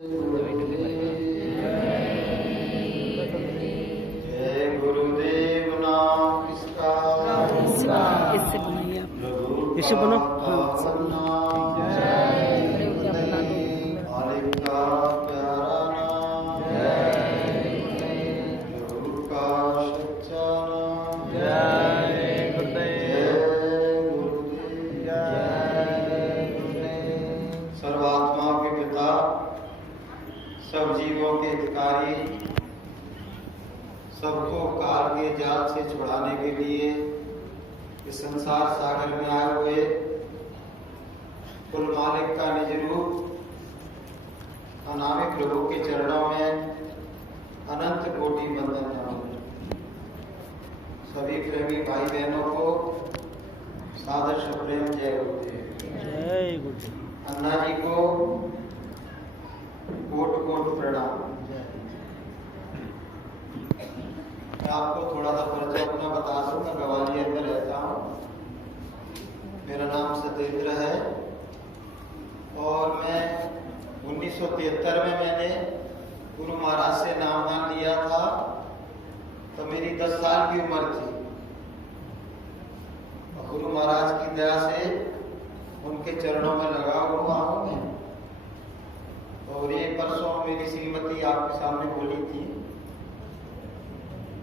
जय गुरुदेव नाम किसका इससे बनाइए आप, इससे बनो। मालिक का प्यारा नाम, प्रभु का सच्चा नाम। जय गुरुदेव। सर्वात्मा के पिता, सब जीवों के हितकारी, सबको काल के जाल से छुड़ाने के लिए इस संसार सागर में आए हुए कुल मालिक का निज रूप अनामिक प्रभु के चरणों में अनंत कोटि वंदन है। सभी प्रेमी भाई बहनों को सादर प्रेम जय गुरुदेव। जय गुरुदेव। अन्ना जी को कोट कोट प्रणाम। मैं आपको थोड़ा सा परिचय अपना बता दूं। मैं ग्वालियर में रहता हूँ। मेरा नाम सत्येंद्र है और मैं 1973 में मैंने गुरु महाराज से नामदान लिया था, तो मेरी 10 साल की उम्र थी। और गुरु महाराज की दया से उनके चरणों में लगा हुआ हूँ मैं। और ये परसों मेरी श्रीमती आपके सामने बोली थी।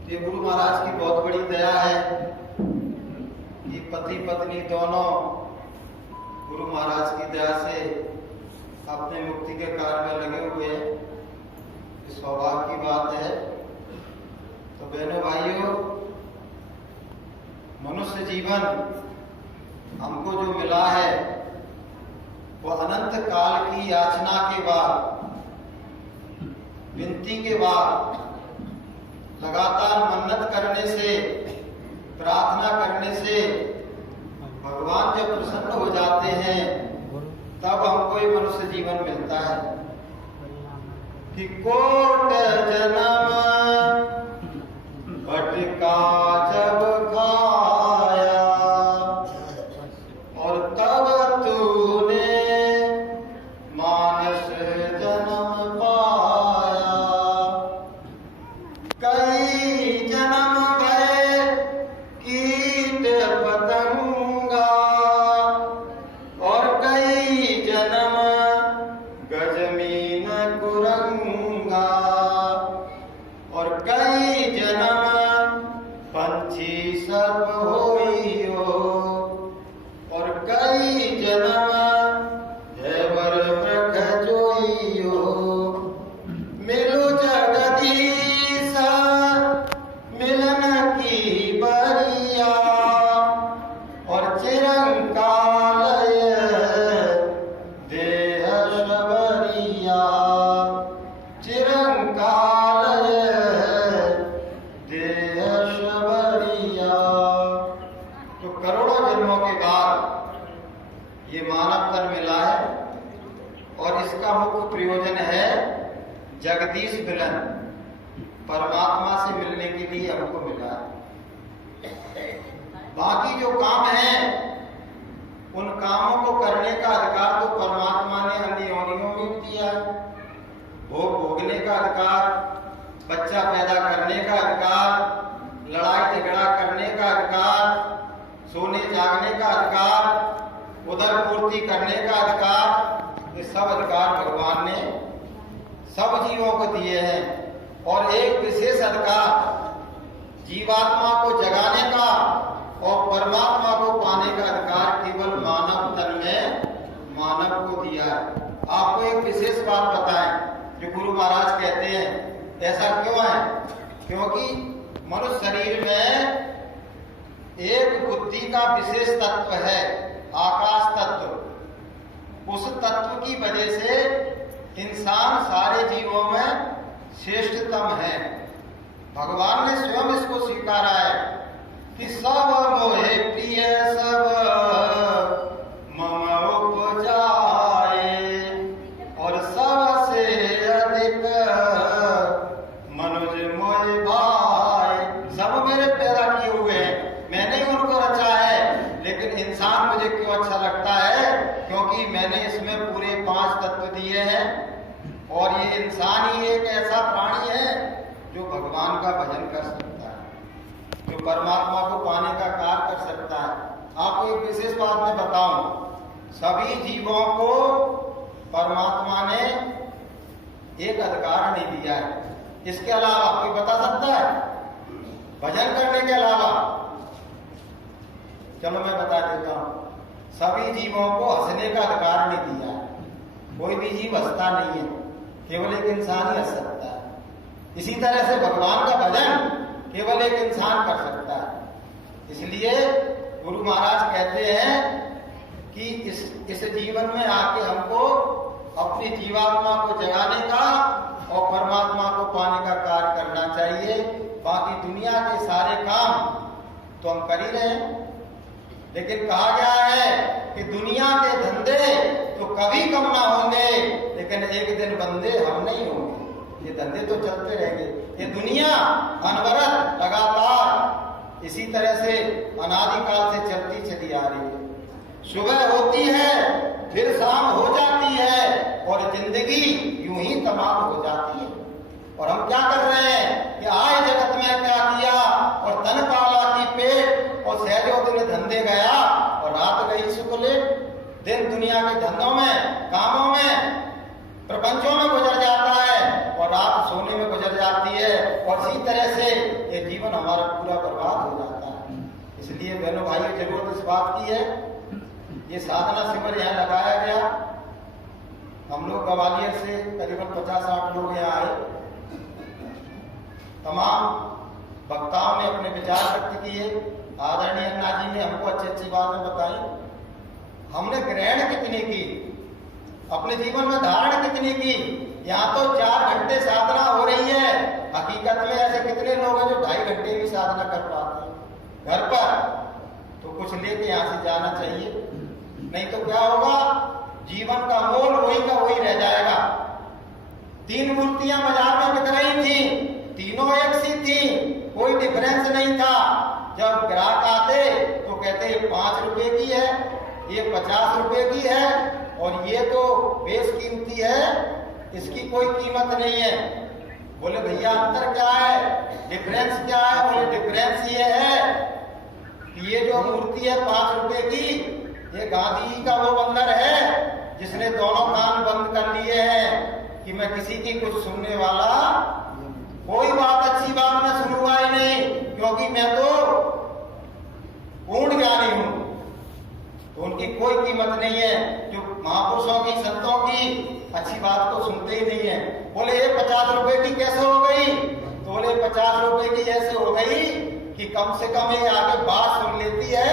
ये गुरु महाराज की बहुत बड़ी दया है कि पति पत्नी दोनों गुरु महाराज की दया से अपने मुक्ति के कार्य में लगे हुए हैं। इस सौभाग्य की बात है। तो बहनों भाइयों, मनुष्य जीवन हमको जो मिला है वो अनंत काल की याचना के बाद, विनती के बाद, लगातार मन्नत करने से, प्रार्थना करने से भगवान जब प्रसन्न हो जाते हैं तब हमको ये मनुष्य जीवन मिलता है। कि कोट जन्म भटका जब खाया और तब तूने मानस जन्म पाया। कई जन्म गए कीट पतंगा और कई जन्म गजमीन कुरंगा और कई जन्म पंछी सर्प होइयो और कई जन्म जयवर मृग जोइयो। मिलो जगदीश मिलन की बरिया और चिरंकालय देह शबरिया। चिरंकालय देह शबरिया। तो करोड़ों जन्मों के बाद ये मानव तन मिला है और इसका मुख्य प्रयोजन है जगदीश मिलन, परमात्मा से मिलने के लिए हमको मिला है। बाकी जो काम है उन कामों को करने का अधिकार तो परमात्मा ने अन्य योनियों में दिया है। भोग भोगने का अधिकार, बच्चा पैदा करने का अधिकार, लड़ाई झगड़ा करने का अधिकार, सोने जागने का अधिकार, उदर पूर्ति करने का अधिकार, ये सब अधिकार भगवान ने सब जीवों को दिए हैं। और एक विशेष अधिकार जीवात्मा को जगाने का और परमात्मा को पाने का अधिकार केवल मानव तन में मानव को दिया है। आपको एक विशेष बात बताएं जो गुरु महाराज कहते हैं। ऐसा क्यों है? क्योंकि मनुष्य शरीर में एक बुद्धि का विशेष तत्व है, आकाश तत्व। उस तत्व की वजह से इंसान सारे जीवों में श्रेष्ठतम है। भगवान ने स्वयं इसको स्वीकारा है कि सब मोहे प्रिय सब मम उपजाए और सबसे अधिक मनुज मोह भाई। सब मेरे पैदा किए हुए हैं, मैंने ही उनको रचा है, लेकिन इंसान मुझे क्यों अच्छा लगता है? क्योंकि मैंने इसमें पूरे 5 तत्व दिए हैं और इंसान ही एक ऐसा प्राणी है जो भगवान का भजन कर सकता है, जो परमात्मा को पाने का कार्य कर सकता है। आपको एक विशेष बात मैं बताऊं, सभी जीवों को परमात्मा ने एक अधिकार नहीं दिया है। इसके अलावा कोई बता सकता है? भजन करने के अलावा? चलो मैं बता देता हूं। सभी जीवों को हंसने का अधिकार नहीं दिया है। कोई भी जीव हंसता नहीं है, केवल एक इंसान ही हंस सकता है। इसी तरह से भगवान का भजन केवल एक इंसान कर सकता है। इसलिए गुरु महाराज कहते हैं कि इस जीवन में आके हमको अपनी जीवात्मा को जगाने का और परमात्मा को पाने का कार्य करना चाहिए। बाकी दुनिया के सारे काम तो हम कर ही रहे हैं, लेकिन कहा गया है कि दुनिया के धंधे तो कभी कम ना होंगे, लेकिन एक दिन बंदे हम नहीं होंगे। ये धंधे तो चलते रहेंगे। ये दुनिया अनवरत लगातार इसी तरह से अनादिकाल से चलती चली आ रही है। सुबह होती है, फिर शाम हो जाती है और जिंदगी यूं ही तमाम हो जाती है। और हम क्या कर रहे हैं कि आए जगत में क्या किया और तन पाला की पेट और सहजो दिन धंधे गया और रात गई सुख ले। दिन दुनिया के धंधों में, कामों में, प्रपंचों में गुजर जाता है और रात सोने में गुजर जाती है। और इसी तरह से ये जीवन हमारा पूरा बर्बाद हो जाता है। इसलिए बहनों भाइयों, जरूरत इस बात की है, ये साधना शिविर यहाँ लगाया गया। हम लोग ग्वालियर से करीबन 50-60 लोग यहाँ आए। तमाम वक्ताओं ने अपने विचार व्यक्त किए। आदरणीय अन्ना जी ने हमको अच्छी अच्छी बातें बताई। हमने ग्रहण कितनी की, अपने जीवन में धारण कितनी की। यहाँ तो 4 घंटे साधना हो रही है, हकीकत में ऐसे कितने लोग हैं जो 2.5 घंटे भी साधना कर पाते हैं घर पर। तो कुछ लेके यहाँ से जाना चाहिए, नहीं तो क्या होगा, जीवन का मोल वही का वही रह जाएगा। 3 मूर्तियां बाजार में बिक रही थी, तीनों एक सी थी, कोई डिफरेंस नहीं था। जब ग्राहक आते तो कहते 5 रुपए की है, ये 50 रुपए की है और ये तो बेशकीमती है, इसकी कोई कीमत नहीं है। बोले भैया अंतर क्या है, डिफरेंस क्या है? बोले डिफरेंस ये है कि ये जो मूर्ति है 5 रुपए की, ये गांधी जी का वो बंदर है जिसने दोनों कान बंद कर लिए हैं कि मैं किसी की कुछ सुनने वाला, कोई बात अच्छी बात मैं सुनूंगा ही नहीं, क्योंकि मैं तो पूर्ण ज्ञानी हूं। तो उनकी कोई कीमत नहीं है। जो महापुरुषों की, संतों की अच्छी बात को सुनते ही नहीं है। बोले ये 50 रुपए की कैसे हो गई? तो बोले 50 रुपए की ऐसे हो गई कि कम से कम ये आगे बात सुन लेती है,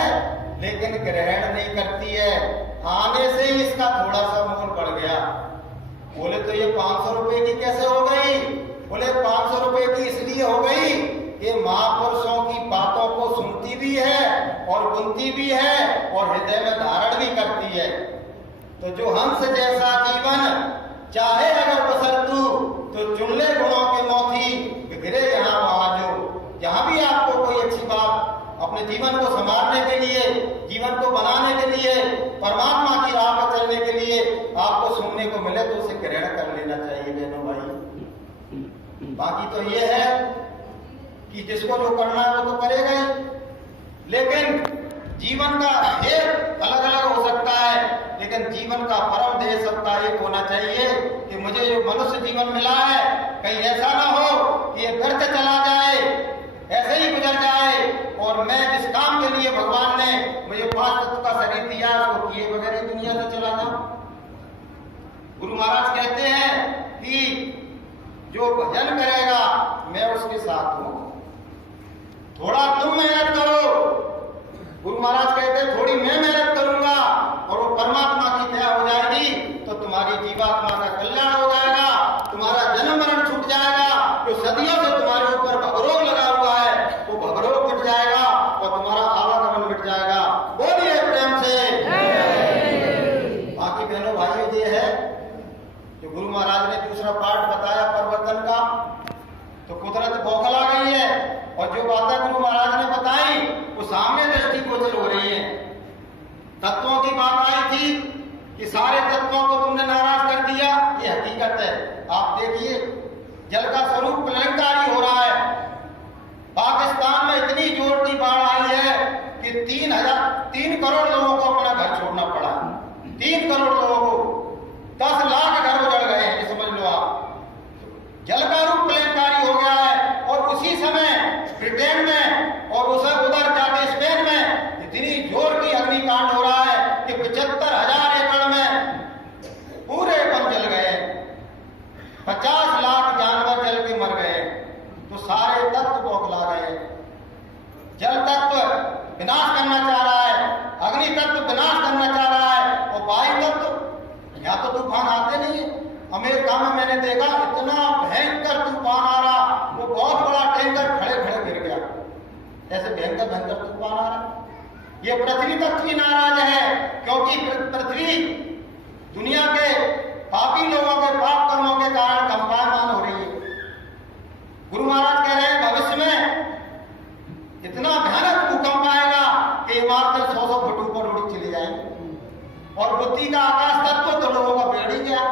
लेकिन ग्रहण नहीं करती है। आने से ही इसका थोड़ा सा मोल बढ़ गया। बोले तो ये 500 रुपए की कैसे हो गई? बोले 500 रुपए की इसलिए हो गई कि महापुरुषों की बातों को सुनती भी है और बुनती भी है और हृदय में धारण भी करती है। तो जो हंस जैसा जीवन चाहे अगर बसर तू, तो चुन ले गुणों के मोती, बिखरे यहाँ वहां जो। जहां भी आपको कोई अच्छी बात अपने जीवन को संभालने के लिए, जीवन को बनाने के लिए, परमात्मा की राह पर चलने के लिए आपको सुनने को मिले तो उसे ग्रहण कर लेना चाहिए बहनों भाई। बाकी तो ये है कि जिसको जो करना है वो तो करेगा ही, लेकिन जीवन का ध्येय अलग अलग हो सकता है, लेकिन जीवन का परम ध्येय सबका एक होना चाहिए कि मुझे जो मनुष्य जीवन मिला है, कहीं ऐसा ना हो कि ये व्यर्थ चला जाए, ऐसे ही गुजर जाए और मैं जिस काम के लिए भगवान ने मुझे 5 तत्व का शरीर दिया उसको किए वगैरह दुनिया से चला जाऊं। गुरु महाराज कहते हैं कि जो भजन करेगा मैं उसके साथ हूं, थोड़ा तुम मेहनत करो। गुरु महाराज कहते हैं थोड़ी मैं मेहनत करूंगा और वो परमात्मा की दया हो जाएगी तो तुम्हारी जीवात्मा का कल्याण हो जाएगा, तुम्हारा जन्म मरण छूट जाएगा। जो सदियों से तुम्हारे ऊपर भवरोग लगा हुआ है वो भवरोग मिट जाएगा और तुम्हारा आवागमन मिट जाएगा। बोलिए प्रेम से। बाकी बहनों भाइयों ये है जो गुरु महाराज ने दूसरा पार्ट बताया परिवर्तन का, तो कुदरत बौखला गई है और जो बातें गुरु महाराज ने बताई वो सामने दृष्टिगोचर हो रही है। तत्वों की बात आई थी कि सारे तत्वों को तुमने नाराज कर दिया, ये हकीकत है। आप देखिए जल का स्वरूप प्रलयंकारी हो रहा है। पाकिस्तान में इतनी जोर की बाढ़ आई है कि 3 करोड़ लोगों को अपना घर छोड़ना पड़ा। 3 करोड़ लोगों को 10 लाख घर उजड़ गए हैं, समझ लो आप। जल का रूप प्रलयंकारी हो गया है। और उसी समय ब्रिटेन में और उधर जाके स्पेन में इतनी जोर की अग्निकांड हो रहा है कि 75,000 एकड़ में पूरे वन जल गए। 50 लाख जानवर जल के मर गए। तो सारे तत्व बौखला गए। जल तत्व विनाश करना चाह रहा है, अग्नि तत्व विनाश करना चाह रहा है, और वायु तत्व, यहाँ तो तूफान आते नहीं है। अमेरिका में मैंने देखा इतना भयंकर तूफान आ रहा, वो बहुत बड़ा टैंकर खड़े खड़े गिर गया। ऐसे भयंकर तूफान आ रहा। ये पृथ्वी तत्व ही नाराज है, क्योंकि पृथ्वी दुनिया के पापी लोगों के पाप कर्मों के कारण कंपायमान हो रही है। गुरु महाराज कह रहे हैं भविष्य में इतना भयानक भूकंप आएगा कि इमारतें 100 फुट ऊपर उड़ चली जाएंगी। और बुद्धि का आकाश तत्व तो लोगों का बिगड़ ही गया।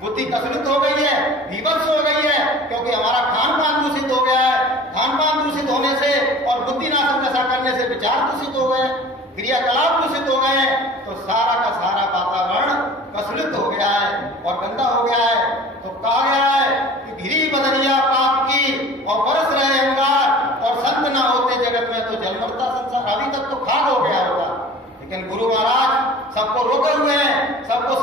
बुद्धि कसलित हो गई है, विवश हो गई है, क्योंकि हमारा खान पान दूषित हो गया है। खान पान दूषित होने से और बुद्धि नाशक नशा करने से विचार दूषित हो गए, क्रियाकलाप दूषित हो गए, तो सारा का सारा वातावरण कसलित हो गया है और गंदा हो गया है। तो कहा गया है कि घिरी बदरिया पाप की और बरस रहे अंगार, और संत ना होते जगत में तो जल मरता संसार। अभी तक तो खाक हो गया होगा, लेकिन गुरु महाराज सबको रोके हुए हैं, सबको